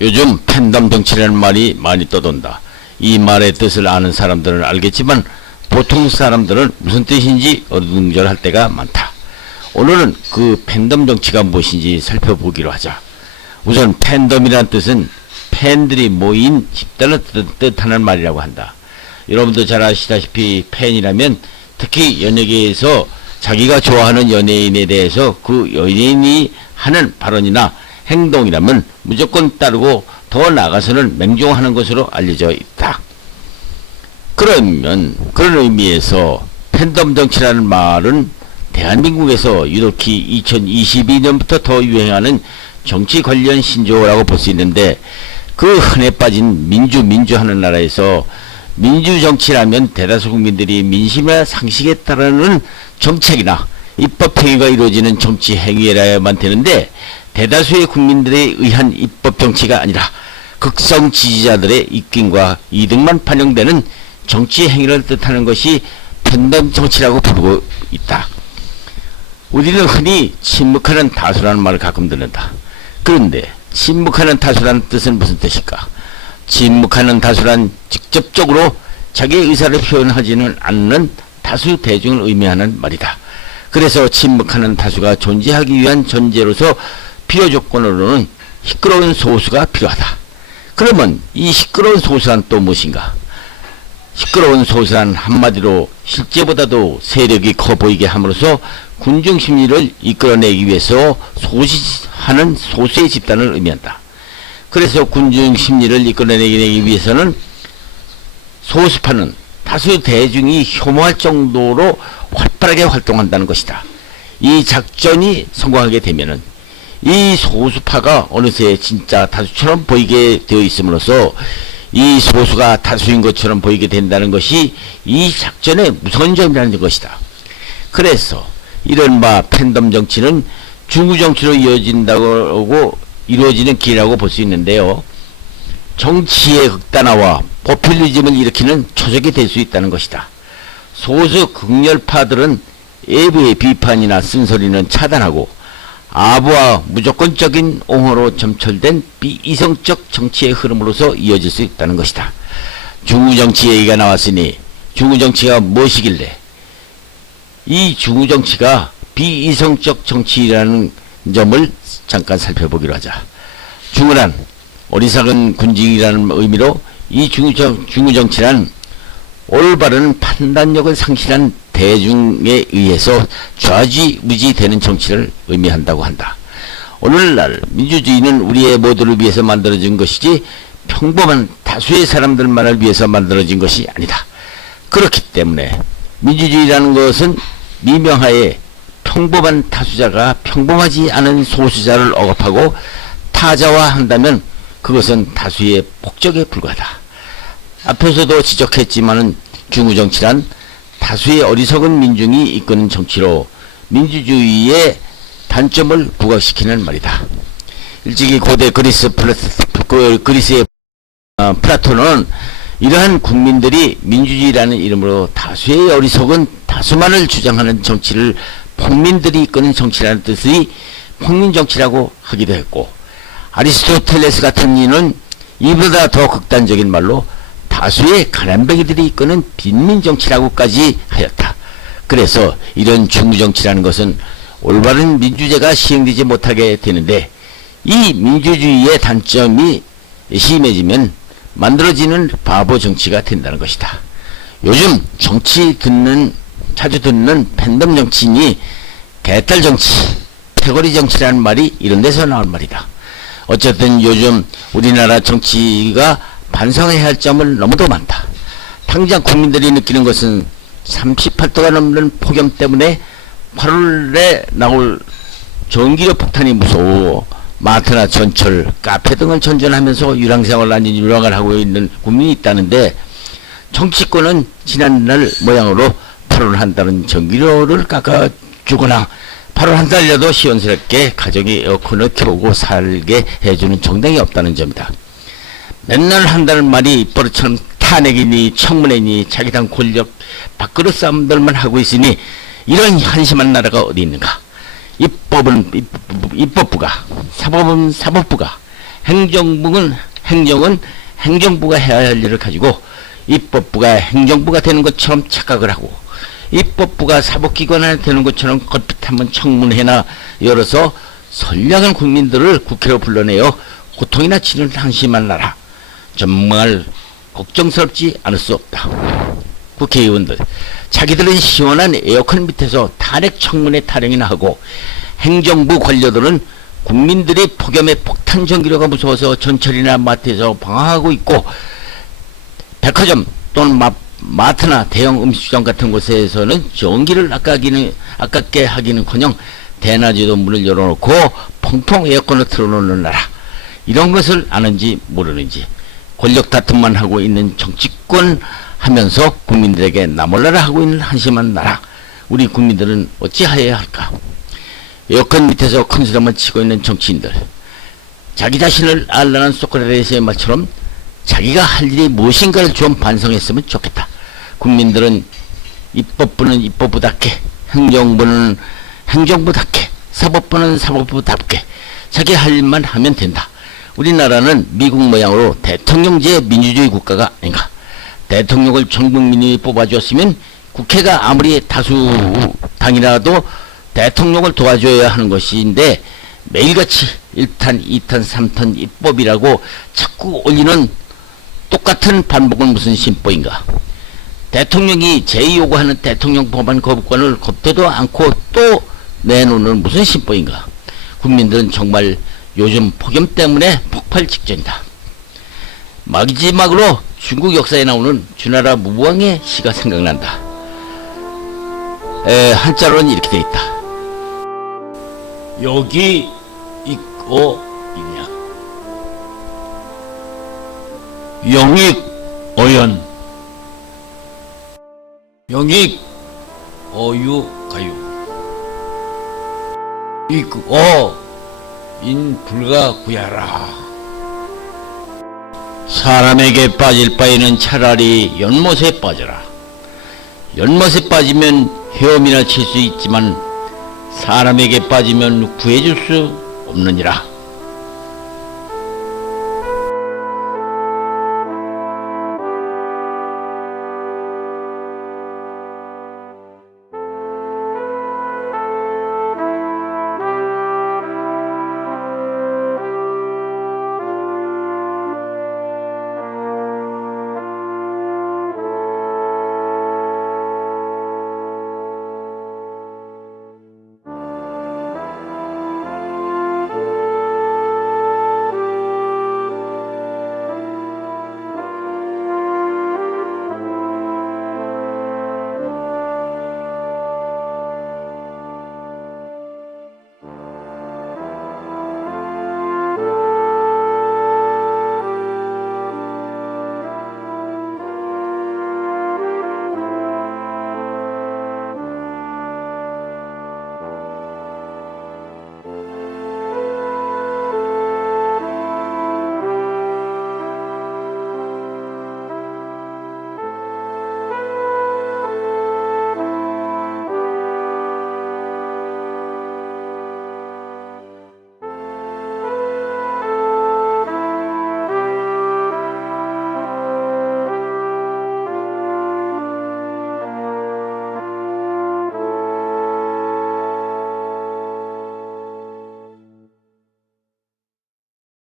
요즘 팬덤 정치라는 말이 많이 떠돈다. 이 말의 뜻을 아는 사람들은 알겠지만 보통 사람들은 무슨 뜻인지 어중절할 때가 많다. 오늘은 그 팬덤 정치가 무엇인지 살펴보기로 하자. 우선 팬덤이란 뜻은 팬들이 모인 집단을 뜻하는 말이라고 한다. 여러분도 잘 아시다시피 팬이라면 특히 연예계에서 자기가 좋아하는 연예인에 대해서 그 연예인이 하는 발언이나 행동이라면 무조건 따르고 더 나아가서는 맹종하는 것으로 알려져 있다. 그러면 그런 의미에서 팬덤 정치라는 말은 대한민국에서 유독히 2022년부터 더 유행하는 정치 관련 신조어라고 볼 수 있는데, 그 흔해 빠진 민주 하는 나라에서 민주정치라면 대다수 국민들이 민심이나 상식에 따르는 정책이나 입법행위가 이루어지는 정치 행위라야만 되는데, 대다수의 국민들에 의한 입법정치가 아니라 극성 지지자들의 입김과 이득만 반영되는 정치 행위를 뜻하는 것이 팬덤 정치라고 부르고 있다. 우리는 흔히 침묵하는 다수라는 말을 가끔 듣는다. 그런데 침묵하는 다수라는 뜻은 무슨 뜻일까? 침묵하는 다수란 직접적으로 자기의 의사를 표현하지는 않는 다수 대중을 의미하는 말이다. 그래서 침묵하는 다수가 존재하기 위한 전제로서 필요 조건으로는 시끄러운 소수가 필요하다. 그러면 이 시끄러운 소수란 또 무엇인가? 시끄러운 소수란 한마디로 실제보다도 세력이 커 보이게 함으로써 군중 심리를 이끌어내기 위해서 소시하는 소수의 집단을 의미한다. 그래서 군중 심리를 이끌어내기 위해서는 소수파는 다수 대중이 혐오할 정도로 활발하게 활동한다는 것이다. 이 작전이 성공하게 되면은 이 소수파가 어느새 진짜 다수처럼 보이게 되어 있음으로써 이 소수가 다수인 것처럼 보이게 된다는 것이 이 작전의 무서운 점이라는 것이다. 그래서 이른바 팬덤 정치는 중구 정치로 이어진다고 이루어지는 길이라고 볼 수 있는데요. 정치의 극단화와 포퓰리즘을 일으키는 초석이 될 수 있다는 것이다. 소수 극렬파들은 외부의 비판이나 쓴소리는 차단하고 아부와 무조건적인 옹호로 점철된 비이성적 정치의 흐름으로서 이어질 수 있다는 것이다. 중구정치 얘기가 나왔으니 중구정치가 무엇이길래 이 중구정치가 비이성적 정치라는 점을 잠깐 살펴보기로 하자. 중구란 어리석은 군직이라는 의미로 이 중구정치란 올바른 판단력을 상실한 대중에 의해서 좌지우지되는 정치를 의미한다고 한다. 오늘날 민주주의는 우리의 모두를 위해서 만들어진 것이지 평범한 다수의 사람들만을 위해서 만들어진 것이 아니다. 그렇기 때문에 민주주의라는 것은 미명하에 평범한 다수자가 평범하지 않은 소수자를 억압하고 타자화한다면 그것은 다수의 폭적에 불과하다. 앞에서도 지적했지만은 중구정치란 다수의 어리석은 민중이 이끄는 정치로 민주주의의 단점을 부각시키는 말이다. 일찍이 고대 그리스의 플라톤은 이러한 국민들이 민주주의라는 이름으로 다수의 어리석은 다수만을 주장하는 정치를 폭민들이 이끄는 정치라는 뜻의 폭민정치라고 하기도 했고, 아리스토텔레스 같은 이는 이보다 더 극단적인 말로 다수의 가난뱅이들이 이끄는 빈민정치라고까지 하였다. 그래서 이런 중구정치라는 것은 올바른 민주제가 시행되지 못하게 되는데, 이 민주주의의 단점이 심해지면 만들어지는 바보 정치가 된다는 것이다. 요즘 자주 듣는 팬덤 정치니 개딸 정치, 패거리 정치라는 말이 이런 데서 나온 말이다. 어쨌든 요즘 우리나라 정치가 반성해야 할 점은 너무도 많다. 당장 국민들이 느끼는 것은 38도가 넘는 폭염 때문에 8월에 나올 전기료 폭탄이 무서워 마트나 전철, 카페 등을 전전하면서 유랑생활 아닌 유랑을 하고 있는 국민이 있다는데, 정치권은 지난날 모양으로 8월 한 달은 전기료를 깎아주거나 8월 한 달이라도 시원스럽게 가정의 에어컨을 켜고 살게 해주는 정당이 없다는 점이다. 맨날 한다는 말이 입버릇처럼 탄핵이니 청문회니 자기당 권력 밥그릇 싸움들만 하고 있으니 이런 한심한 나라가 어디 있는가? 입법은 입법부가, 사법은 사법부가, 행정은 행정부가 해야 할 일을 가지고 입법부가 행정부가 되는 것처럼 착각을 하고 입법부가 사법기관이 되는 것처럼 걸핏 한번 청문회나 열어서 선량한 국민들을 국회로 불러내어 고통이나 치는 한심한 나라. 정말 걱정스럽지 않을 수 없다. 국회의원들, 자기들은 시원한 에어컨 밑에서 탄핵 청문회 타령이나 하고 행정부 관료들은 국민들이 폭염에 폭탄 전기료가 무서워서 전철이나 마트에서 방황하고 있고 백화점 또는 마트나 대형 음식점 같은 곳에서는 전기를 아깝게 하기는커녕 대낮에도 문을 열어놓고 펑펑 에어컨을 틀어놓는 나라. 이런 것을 아는지 모르는지 권력 다툼만 하고 있는 정치권 하면서 국민들에게 나몰라라 하고 있는 한심한 나라. 우리 국민들은 어찌하여야 할까? 에어컨 밑에서 큰 소리만 치고 있는 정치인들, 자기 자신을 알라는 소크라테스의 말처럼 자기가 할 일이 무엇인가를 좀 반성했으면 좋겠다. 국민들은 입법부는 입법부답게, 행정부는 행정부답게, 사법부는 사법부답게 자기 할 일만 하면 된다. 우리나라는 미국 모양으로 대통령제 민주주의 국가가 아닌가. 대통령을 전 국민이 뽑아주었으면 국회가 아무리 다수당이라도 대통령을 도와줘야 하는 것인데 매일같이 1탄, 2탄, 3탄 입법이라고 자꾸 올리는 똑같은 반복은 무슨 심보인가. 대통령이 제2요구하는 대통령 법안 거부권을 겁대도 않고 또 내놓는 무슨 심보인가. 국민들은 정말 요즘 폭염 때문에 폭발 직전이다. 마지막으로 중국 역사에 나오는 주나라 무부왕의 시가 생각난다. 한자로는 이렇게 되어 있다. 여기 있고 있냐. 영익 어연 영익 어유 가유 이어 인 불가 구야라. 사람에게 빠질 바에는 차라리 연못에 빠져라. 연못에 빠지면 헤엄이나 칠 수 있지만 사람에게 빠지면 구해줄 수 없느니라.